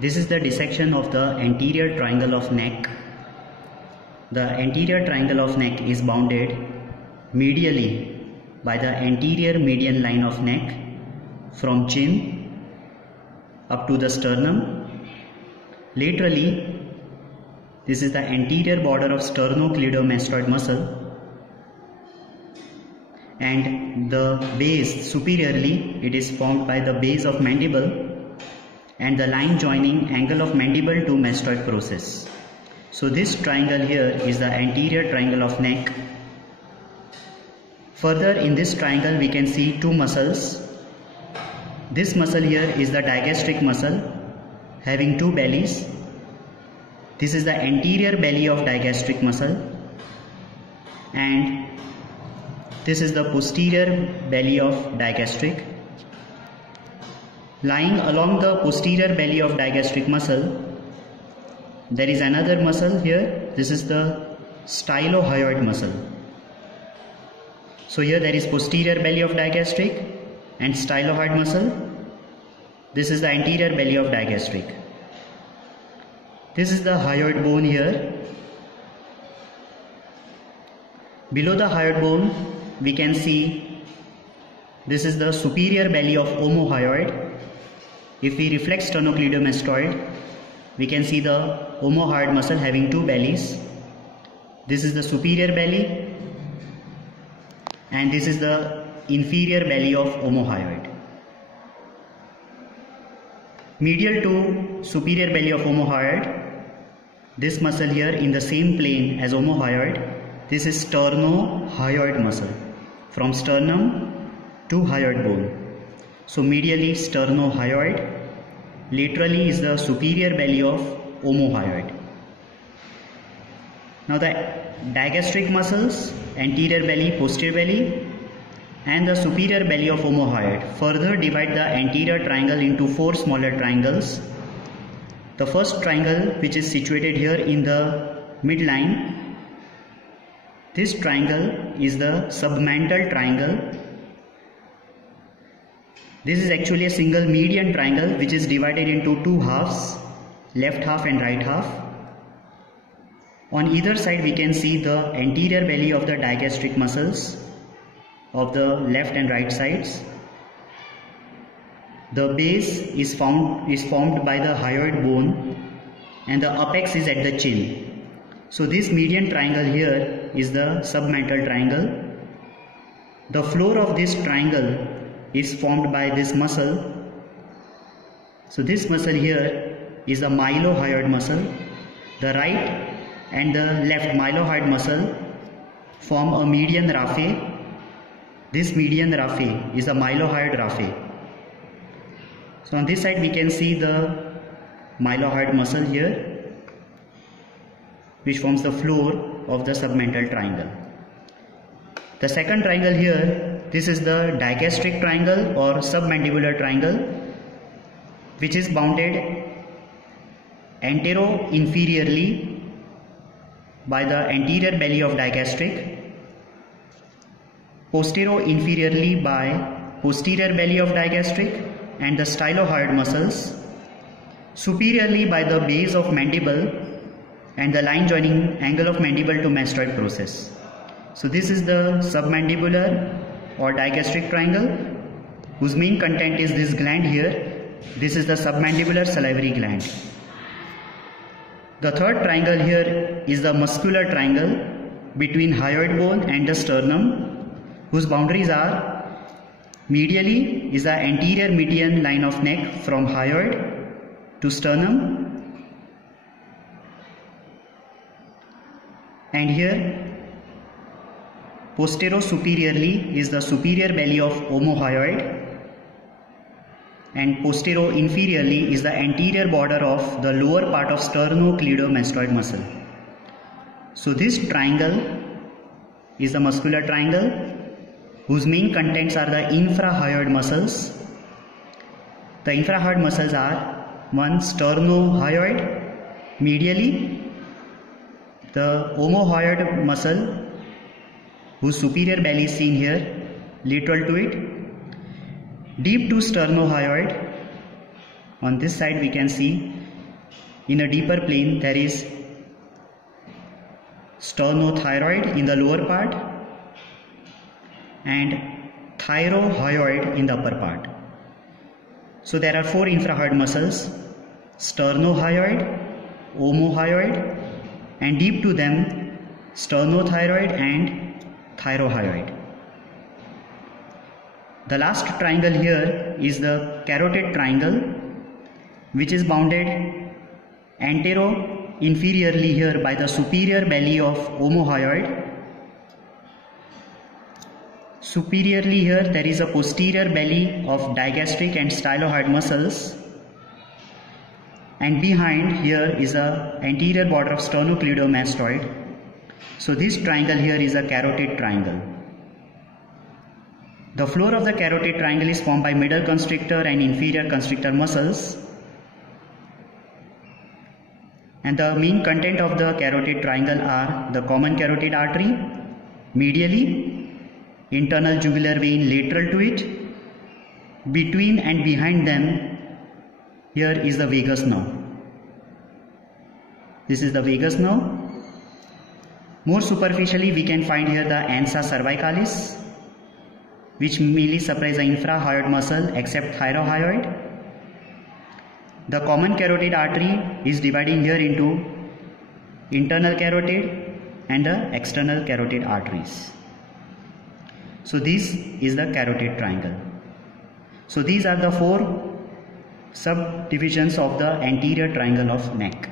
This is the dissection of the anterior triangle of neck. The anterior triangle of neck is bounded medially by the anterior median line of neck from chin up to the sternum. Laterally, this is the anterior border of sternocleidomastoid muscle, and the base superiorly it is formed by the base of mandible and the line joining angle of mandible to mastoid process. So this triangle here is the anterior triangle of neck. Further, in this triangle we can see two muscles. This muscle here is the digastric muscle having two bellies. This is the anterior belly of digastric muscle, and this is the posterior belly of digastric. Lying along the posterior belly of digastric muscle, there is another muscle here. This is the stylohyoid muscle. So here there is posterior belly of digastric and stylohyoid muscle. This is the anterior belly of digastric. This is the hyoid bone here. Below the hyoid bone we can see this is the superior belly of omohyoid. If we reflect sternocleidomastoid, we can see the omohyoid muscle having two bellies. This is the superior belly and this is the inferior belly of omohyoid. Medial to superior belly of omohyoid, this muscle here in the same plane as omohyoid, this is sternohyoid muscle from sternum to hyoid bone. So medially sternohyoid, laterally is the superior belly of omohyoid. Now the digastric muscles, anterior belly, posterior belly, and the superior belly of omohyoid further divide the anterior triangle into four smaller triangles. The first triangle, which is situated here in the midline, this triangle is the submental triangle. This is actually a single median triangle which is divided into two halves, left half and right half. On either side we can see the anterior belly of the digastric muscles of the left and right sides. The base is formed by the hyoid bone and the apex is at the chin. So this median triangle here is the submental triangle. The floor of this triangle is formed by this muscle. So this muscle here is the mylohyoid muscle. The right and the left mylohyoid muscle form a median raphe. This median raphe is the mylohyoid raphe. So on this side we can see the mylohyoid muscle here, which forms the floor of the submental triangle. The second triangle here, this is the digastric triangle or submandibular triangle, which is bounded antero-inferiorly by the anterior belly of digastric, postero-inferiorly by posterior belly of digastric and the stylohyoid muscles, superiorly by the base of mandible and the line joining angle of mandible to mastoid process. So this is the submandibular or digastric triangle, whose main content is this gland here. This is the submandibular salivary gland. The third triangle here is the muscular triangle between hyoid bone and the sternum, whose boundaries are medially is the anterior median line of neck from hyoid to sternum, and here postero-superiorly is the superior belly of omohyoid, and postero-inferiorly is the anterior border of the lower part of sternocleidomastoid muscle. So this triangle is the muscular triangle, whose main contents are the infrahyoid muscles. The infrahyoid muscles are: one, sternohyoid medially, the omohyoid muscle whose superior belly is seen here, lateral to it, deep to sternohyoid. On this side we can see in a deeper plane there is sternothyroid in the lower part and thyrohyoid in the upper part. So there are four infrahyoid muscles: sternohyoid, omohyoid, and deep to them sternothyroid and thyrohyoid. The last triangle here is the carotid triangle, which is bounded antero-inferiorly here by the superior belly of omohyoid. Superiorly here there is a posterior belly of digastric and stylohyoid muscles, and behind here is a anterior border of sternocleidomastoid. So this triangle here is a carotid triangle. The floor of the carotid triangle is formed by middle constrictor and inferior constrictor muscles, and the main content of the carotid triangle are the common carotid artery medially, internal jugular vein lateral to it, between and behind them here is the vagus nerve. This is the vagus nerve. More superficially we can find here the ansa cervicalis, which mainly supplies the infrahyoid muscle except thyrohyoid. The common carotid artery is dividing here into internal carotid and the external carotid arteries. So this is the carotid triangle. So these are the four subdivisions of the anterior triangle of neck.